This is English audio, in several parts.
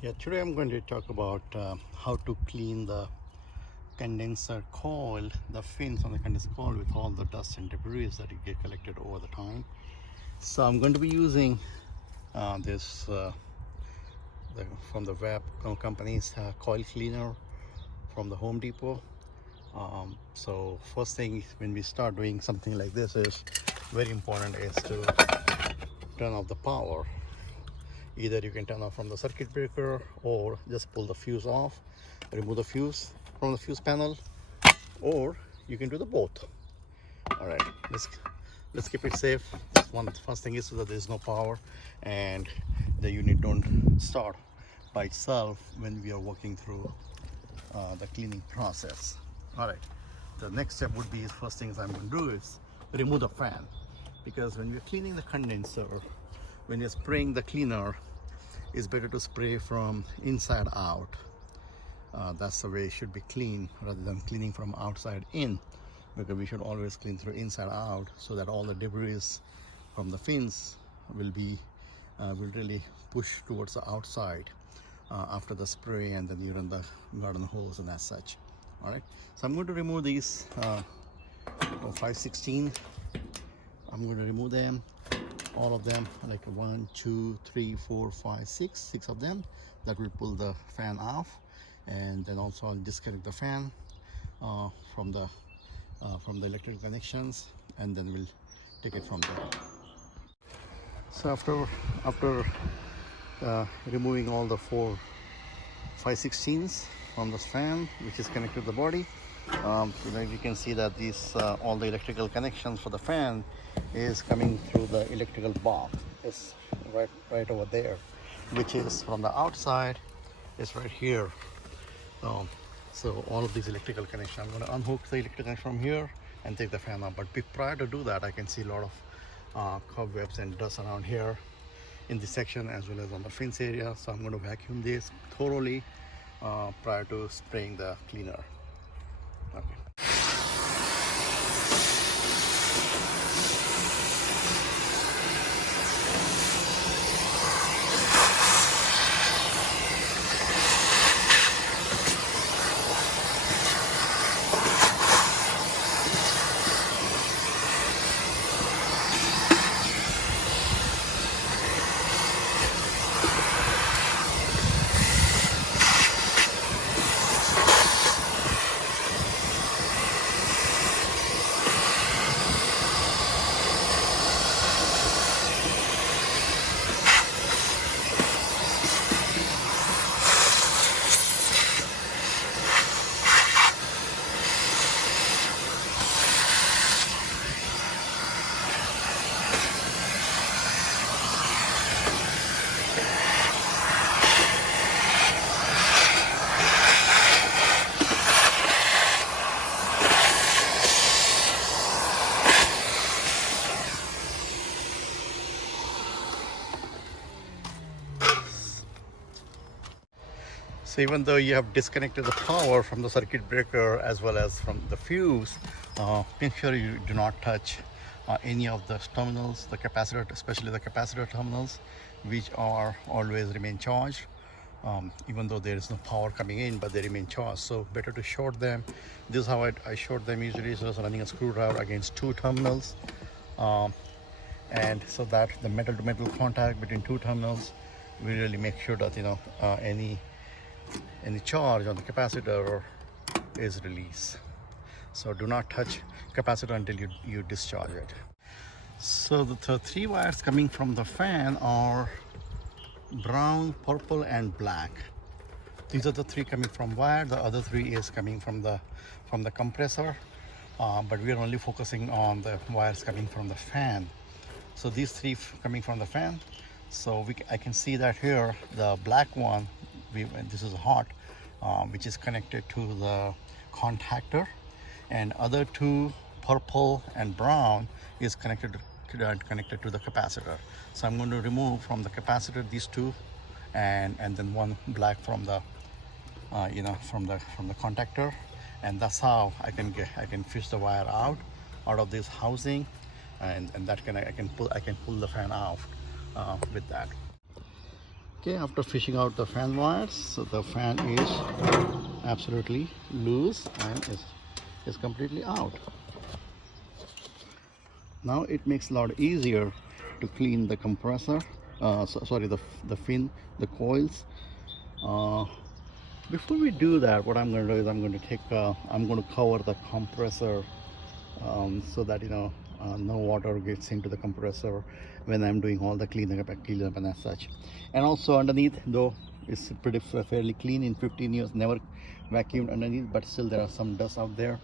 Yeah, today I'm going to talk about how to clean the condenser coil, the fins on the condenser coil with all the dust and debris that it get collected over the time. So I'm going to be using this from the web company's coil cleaner from the Home Depot. So first thing when we start doing something like this is very important is to turn off the power. Either you can turn off from the circuit breaker or just pull the fuse off, remove the fuse from the fuse panel, or you can do the both. All right, let's keep it safe. The first thing is so that there is no power and the unit don't start by itself when we are working through the cleaning process. All right, the next step would be, first things I'm going to do is remove the fan, because when we're cleaning the condenser, when you're spraying the cleaner, it's better to spray from inside out. That's the way it should be cleaned rather than cleaning from outside in, because we should always clean through inside out so that all the debris from the fins will really push towards the outside after the spray, and then you run the garden hose and as such. All right, so I'm going to remove these 516. I'm going to remove them, all of them, like 1, 2, 3, 4, 5, 6 of them. That will pull the fan off, and then also I'll disconnect the fan from the electrical connections, and then we'll take it from there. So after removing all the 516s from the fan, which is connected to the body, you can see that these all the electrical connections for the fan is coming through the electrical box. It's right over there, which is from the outside. It's right here. So all of these electrical connections, I'm going to unhook the electrical connection from here and take the fan out. But prior to do that, I can see a lot of cobwebs and dust around here in this section as well as on the fins area. So I'm going to vacuum this thoroughly prior to spraying the cleaner. Okay. So even though you have disconnected the power from the circuit breaker as well as from the fuse, make sure you do not touch any of the terminals, the capacitor, especially the capacitor terminals, which are always remain charged. Even though there is no power coming in, but they remain charged. So better to short them. This is how I short them usually. So just running a screwdriver against 2 terminals, and so that the metal to metal contact between 2 terminals will really make sure that any charge on the capacitor is released. So do not touch capacitor until you discharge it. So the 3 wires coming from the fan are brown, purple and black. These are the 3 coming from wire. The other 3 is coming from the compressor, but we are only focusing on the wires coming from the fan. So these 3 coming from the fan. So I can see that here the black one, this is hot, which is connected to the contactor, and other 2, purple and brown, is connected to the capacitor. So I'm going to remove from the capacitor these 2, and then 1 black from the from the contactor, and that's how I can fish the wire out of this housing, and that I can pull the fan out with that. Okay, after fishing out the fan wires, so the fan is absolutely loose and is completely out. Now it makes a lot easier to clean the compressor, sorry, the fin, the coils. Before we do that, what I'm going to do is I'm going to cover the compressor, so that no water gets into the compressor when I'm doing all the cleanup and as such. And also underneath, though it's pretty fairly clean, in 15 years never vacuumed underneath, but still there are some dust out there,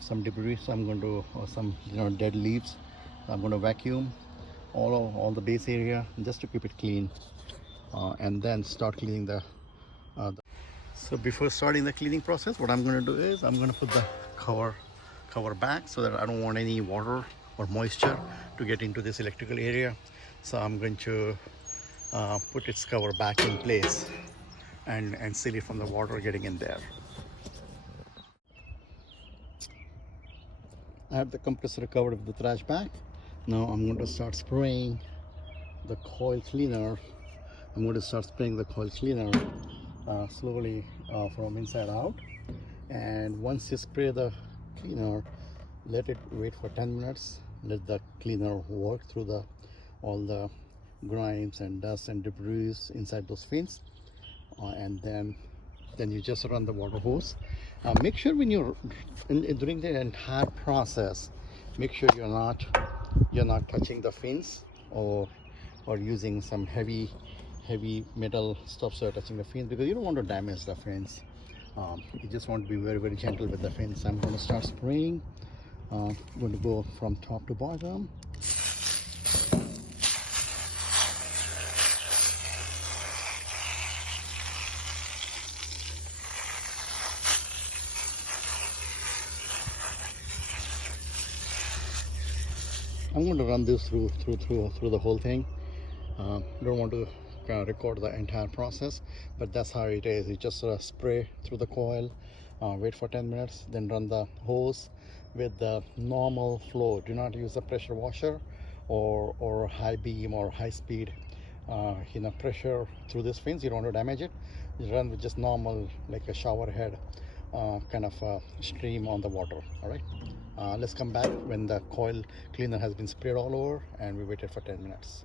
some debris. So I'm going to some dead leaves. I'm going to vacuum all the base area just to keep it clean, and then start cleaning so before starting the cleaning process, what I'm going to do is I'm going to put the cover back, so that I don't want any water or moisture to get into this electrical area. So I'm going to put its cover back in place and seal it from the water getting in there. I have the compressor covered with the trash bag. Now I'm going to start spraying the coil cleaner. I'm going to start spraying the coil cleaner slowly from inside out. And once you spray the cleaner, let it wait for 10 minutes. Let the cleaner work through all the grimes and dust and debris inside those fins, and then you just run the water hose. Make sure when you're during the entire process, make sure you're not touching the fins or using some heavy metal stuff so touching the fins, because you don't want to damage the fins. You just want to be very gentle with the fins. I'm going to start spraying. I'm going to go from top to bottom. I'm going to run this through the whole thing. Don't want to record the entire process, but that's how it is. You just spray through the coil, wait for 10 minutes, then run the hose with the normal flow. Do not use a pressure washer or high beam or high speed pressure through these fins. You don't want to damage it. You run with just normal, like a shower head kind of stream on the water. All right, let's come back when the coil cleaner has been sprayed all over and we waited for 10 minutes.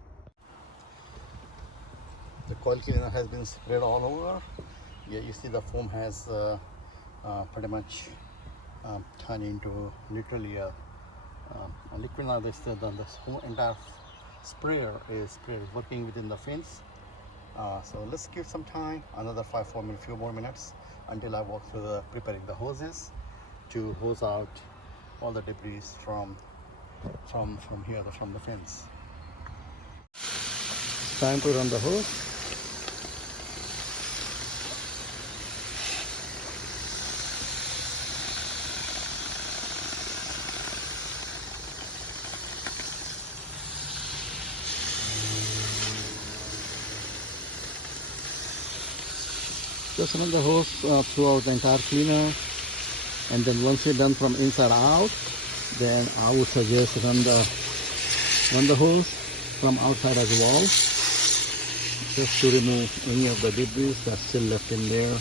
The coil cleaner has been sprayed all over. Yeah, you see the foam has pretty much turned into literally a liquid. Now the whole entire sprayer is working within the fins. So let's give some time, another few more minutes, until I walk through preparing the hoses to hose out all the debris from here, from the fins. Time to run the hose. Just run the hose throughout the entire cleaner, and then once you're done from inside out, then I would suggest run the hose from outside as well, just to remove any of the debris that's still left in there.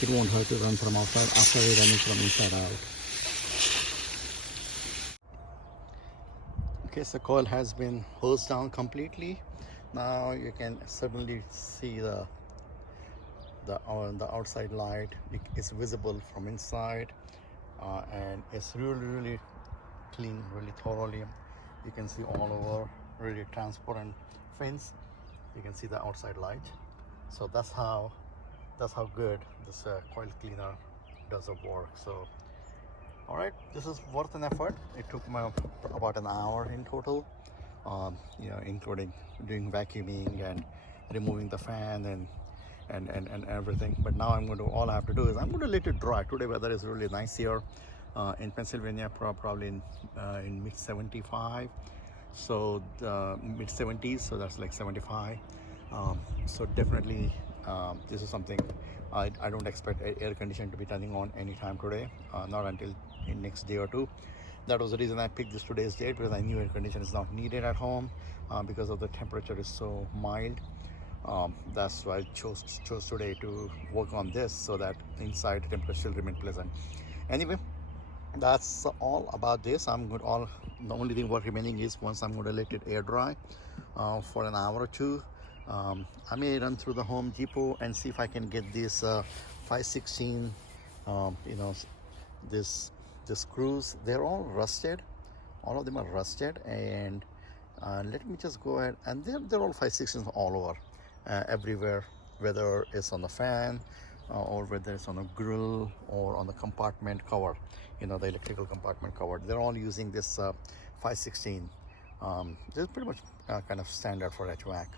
It won't hurt to run from outside after you're running from inside out. Okay, so coil has been hosed down completely. Now you can certainly see the outside light is visible from inside, and it's really clean, really thoroughly. You can see all over, really transparent fins. You can see the outside light. So that's how good this coil cleaner does the work. So all right, this is worth an effort. It took me about an hour in total, including doing vacuuming and removing the fan and everything. But now all I have to do is I'm going to let it dry. Today weather is really nice here in Pennsylvania, probably in mid 75, so mid 70s, so that's like 75. So definitely this is something I don't expect air conditioning to be turning on anytime today, not until in next day or two. That was the reason I picked today's date, because I knew air conditioning is not needed at home because of the temperature is so mild. That's why I chose today to work on this, so that inside the temperature still remain pleasant. Anyway, that's all about this. The only thing what remaining is, once I'm going to let it air dry for an hour or two, I may run through the Home Depot and see if I can get this 516 you know, this screws. They're all rusted, all of them are rusted. And let me just go ahead, and they're all 5/16 all over, everywhere, whether it's on the fan, or whether it's on a grill or on the compartment cover, the electrical compartment cover. They're all using this 5/16. This is pretty much kind of standard for HVAC,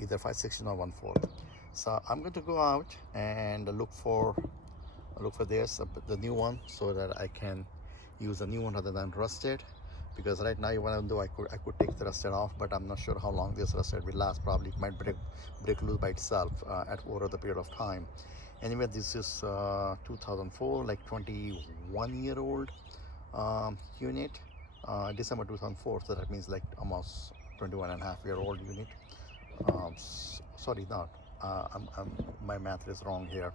either 5/16 or 1/4. So I'm going to go out and look for this, the new one, so that I can use a new one rather than rusted. Because right now, what I'll do, I could take the rusted off, but I'm not sure how long this rusted will last. Probably it might break loose by itself over the period of time. Anyway, this is 2004, like 21-year-old unit, December 2004. So that means like almost 21.5-year-old unit. Sorry, not. My math is wrong here.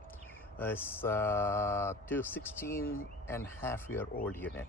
It's 16.5-year-old unit.